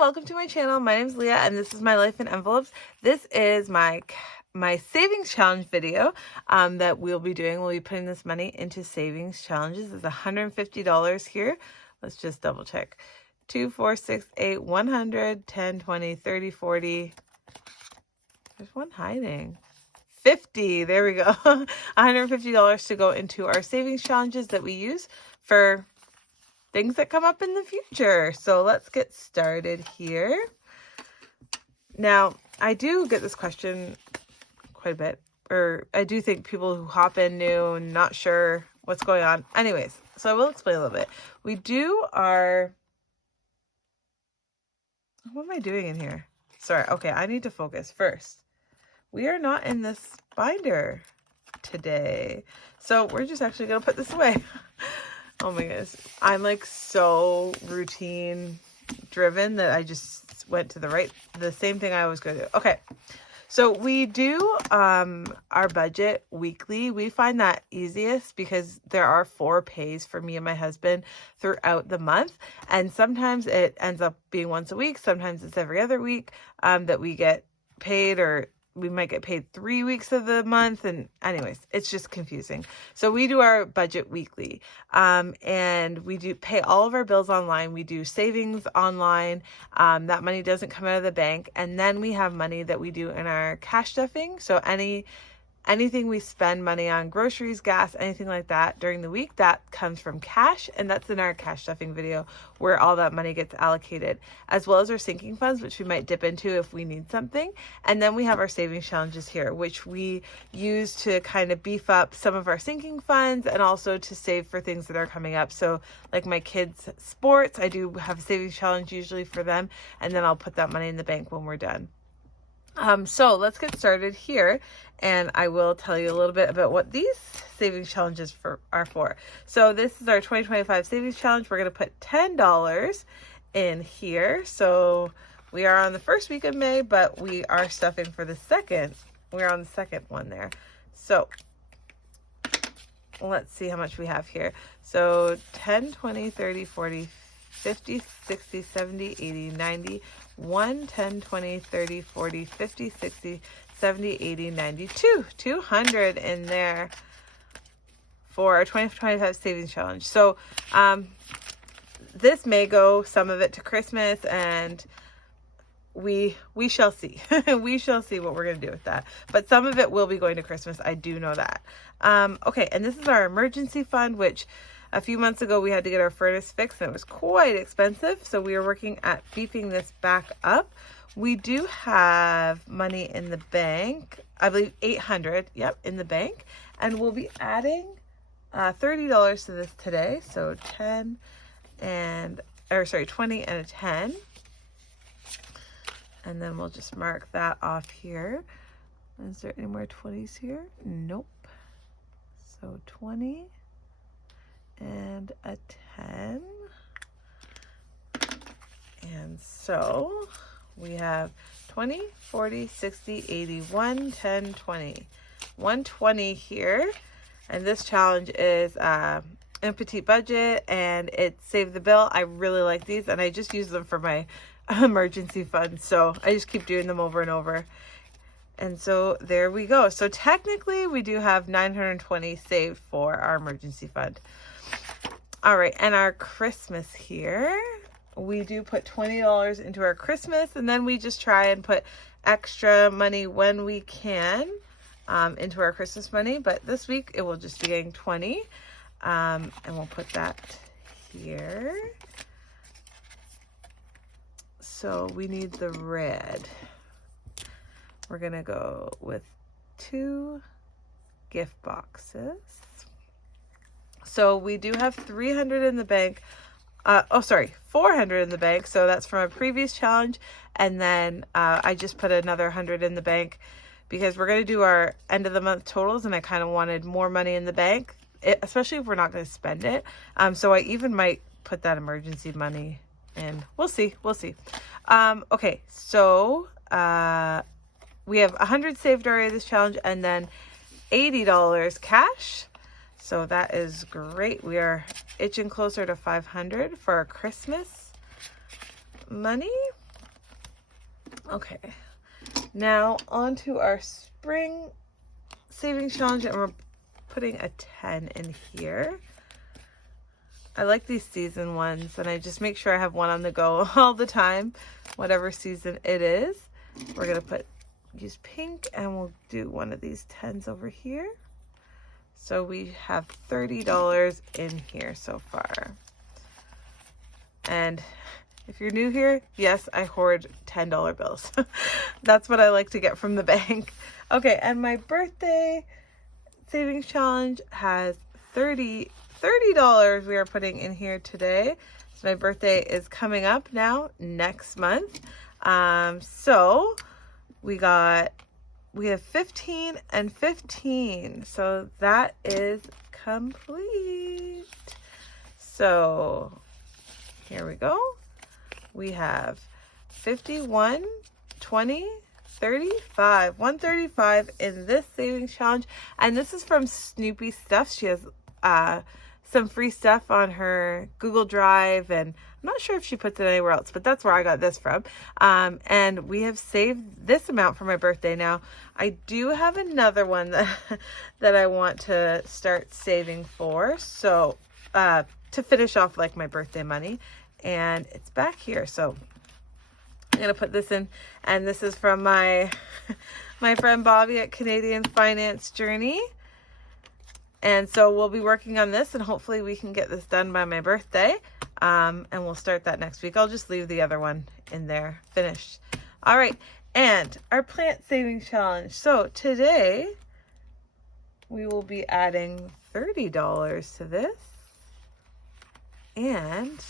welcome to my channel. My name is Leah and this is my life in envelopes. This is my savings challenge video that we'll be doing. We'll be putting this money into savings challenges. It's $150 here. Let's just double check. 2, 4, 6, 8, 100, 10, 20, 30, 40. There's one hiding. 50. There we go. $150 to go into our savings challenges that we use for things that come up in the future. So let's get started here. Now, I do get this question quite a bit, or I do think people who hop in new and not sure what's going on. Anyways, so I will explain a little bit. We do our, what am I doing in here? Sorry. Okay. I need to focus first. We are not in this binder today. So we're just actually going to put this away. Oh my goodness. I'm like so routine driven that I just went to the same thing I was going to do. Okay. So we do our budget weekly. We find that easiest because there are 4 pays for me and my husband throughout the month. And sometimes it ends up being once a week. Sometimes it's every other week that we get paid, or we might get paid 3 weeks of the month. And anyways, it's just confusing. So we do our budget weekly, and we do pay all of our bills online. We do savings online. That money doesn't come out of the bank. And then we have money that we do in our cash stuffing. So anything we spend money on, groceries, gas, anything like that during the week, that comes from cash. And that's in our cash stuffing video where all that money gets allocated, as well as our sinking funds, which we might dip into if we need something. And then we have our savings challenges here, which we use to kind of beef up some of our sinking funds and also to save for things that are coming up. So like my kids' sports, I do have a savings challenge usually for them. And then I'll put that money in the bank when we're done. So let's get started here, and I will tell you a little bit about what these savings challenges are for. So this is our 2025 savings challenge. We're going to put $10 in here. So we are on the first week of May, but we are stuffing for the second. We're on the second one there. So let's see how much we have here. So 10, 20, 30, 40, 50, 60, 70, 80, 90, 1, 10, 20, 30, 40, 50, 60, 70, 80, 92, 200 in there for our 2025 savings challenge. So this may go some of it to Christmas, and we shall see. We shall see what we're going to do with that. But some of it will be going to Christmas. I do know that. Okay, and this is our emergency fund, which a few months ago, we had to get our furnace fixed, and it was quite expensive. So we are working at beefing this back up. We do have money in the bank. I believe $800, yep, in the bank. And we'll be adding $30 to this today. So 20 and a 10. And then we'll just mark that off here. Is there any more 20s here? Nope. So 20. And a 10. And so we have 20, 40, 60, 80, 1, 10, 20. 120 here. And this challenge is in petite budget, and it's Save the Bill. I really like these, and I just use them for my emergency fund. So I just keep doing them over and over. And so there we go. So technically we do have 920 saved for our emergency fund. All right, and our Christmas here, we do put $20 into our Christmas, and then we just try and put extra money when we can into our Christmas money. But this week it will just be getting 20, and we'll put that here. So we need the red. We're gonna go with 2 gift boxes. So we do have 300 in the bank. 400 in the bank. So that's from a previous challenge. And then I just put another 100 in the bank because we're going to do our end of the month totals. And I kind of wanted more money in the bank, especially if we're not going to spend it. So I even might put that emergency money in. We'll see. We'll see. Okay. So we have 100 saved already this challenge, and then $80 cash. So that is great. We are itching closer to 500 for our Christmas money. Okay, now on to our spring savings challenge, and we're putting a 10 in here. I like these season ones, and I just make sure I have one on the go all the time, whatever season it is. We're gonna use pink, and we'll do one of these 10s over here. So we have $30 in here so far. And if you're new here, yes, I hoard $10 bills. That's what I like to get from the bank. Okay, and my birthday savings challenge has $30 we are putting in here today. So my birthday is coming up now next month. So we have 15 and 15. So that is complete. So here we go. We have 51, 20, 35, 135 in this savings challenge. And this is from Snoopy Stuff. She has some free stuff on her Google Drive, and I'm not sure if she puts it anywhere else, but that's where I got this from. And we have saved this amount for my birthday. Now, I do have another one that I want to start saving for. So, to finish off like my birthday money, and it's back here. So I'm going to put this in, and this is from my friend Bobby at Canadian Finance Journey. And so we'll be working on this, and hopefully we can get this done by my birthday. And we'll start that next week. I'll just leave the other one in there finished. All right. And our plant saving challenge. So today we will be adding $30 to this. And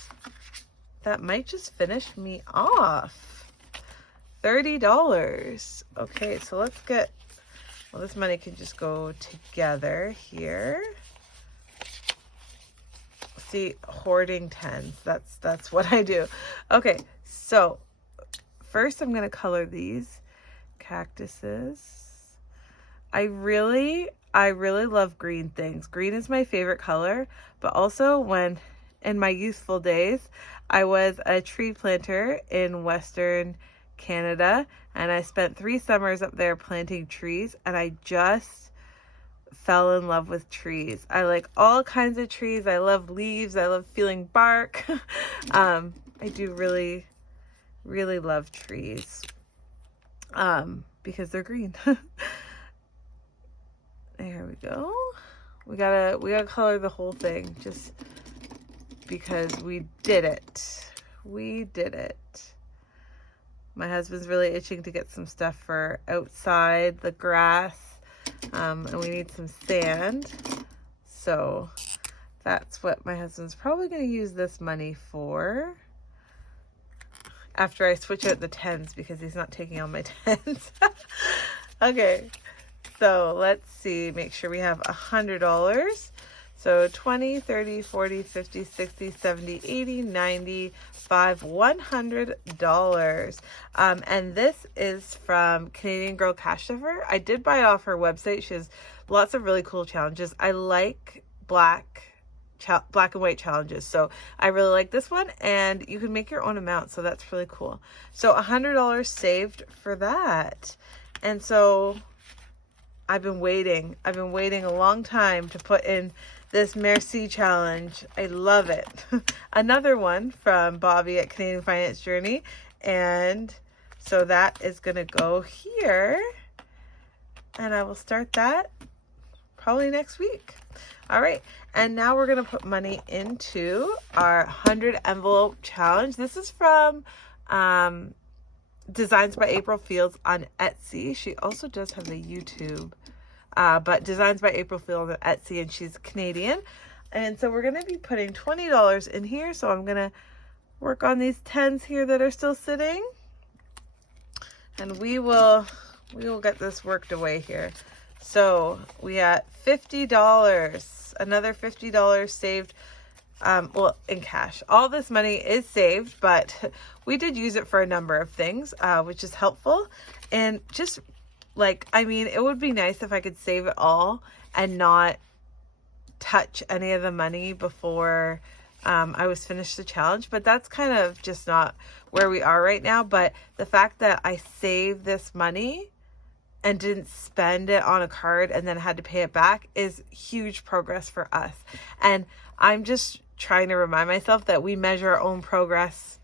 that might just finish me off. $30. Okay, so let's get, well, this money can just go together here. See, hoarding 10s. That's what I do. Okay, so first I'm going to color these cactuses. I really love green things. Green is my favorite color, but also when in my youthful days, I was a tree planter in Western Canada, and I spent 3 summers up there planting trees, and I just fell in love with trees. I like all kinds of trees. I love leaves. I love feeling bark. I do really love trees because they're green. There we go. We gotta color the whole thing just because we did it. We did it. My husband's really itching to get some stuff for outside, the grass, and we need some sand. So that's what my husband's probably going to use this money for after I switch out the 10s because he's not taking all my 10s. Okay, so let's see, make sure we have $100. So 20, 30, 40, 50, 60, 70, 80, 90, $100. And this is from Canadian Girl Cash Giver. I did buy it off her website. She has lots of really cool challenges. I like black and white challenges. So I really like this one, and you can make your own amount. So that's really cool. So $100 saved for that. And so I've been waiting a long time to put in this Merci challenge. I love it. Another one from Bobby at Canadian Finance Journey. And so that is going to go here. And I will start that probably next week. All right. And now we're going to put money into our 100 envelope challenge. This is from Designs by April Fields on Etsy. She also does have a YouTube. But Designs by April Fields on Etsy, and she's Canadian. And so we're going to be putting $20 in here. So I'm going to work on these 10s here that are still sitting. And we will get this worked away here. So we got $50, another $50 saved, well, in cash. All this money is saved, but we did use it for a number of things, which is helpful. And just like, I mean, it would be nice if I could save it all and not touch any of the money before I was finished the challenge, but that's kind of just not where we are right now. But the fact that I saved this money and didn't spend it on a card and then had to pay it back is huge progress for us. And I'm just trying to remind myself that we measure our own progress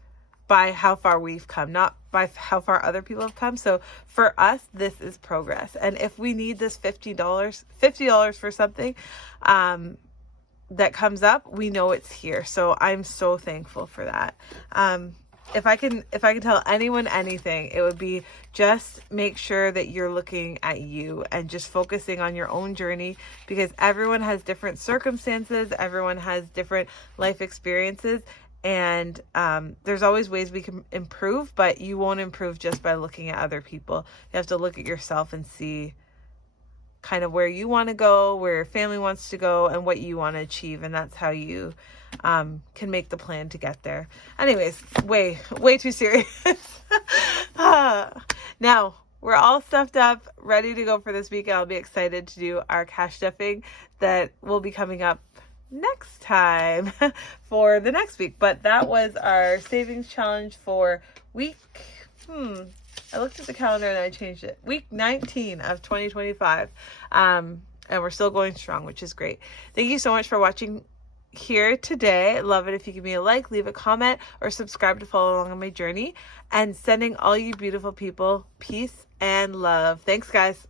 by how far we've come, not by how far other people have come. So for us, this is progress. And if we need this $50 for something that comes up, we know it's here. So I'm so thankful for that. If I can tell anyone anything, it would be just make sure that you're looking at you and just focusing on your own journey, because everyone has different circumstances, everyone has different life experiences, and there's always ways we can improve, but you won't improve just by looking at other people. You have to look at yourself and see kind of where you want to go, where your family wants to go, and what you want to achieve, and that's how you can make the plan to get there. Anyways, way too serious. Now we're all stuffed up, ready to go for this week, and I'll be excited to do our cash stuffing that will be coming up next time for the next week. But that was our savings challenge for week I looked at the calendar and I changed it. Week 19 of 2025. And we're still going strong, which is great. Thank you so much for watching here today. Love it if you give me a like, leave a comment, or subscribe to follow along on my journey. And sending all you beautiful people peace and love. Thanks, guys.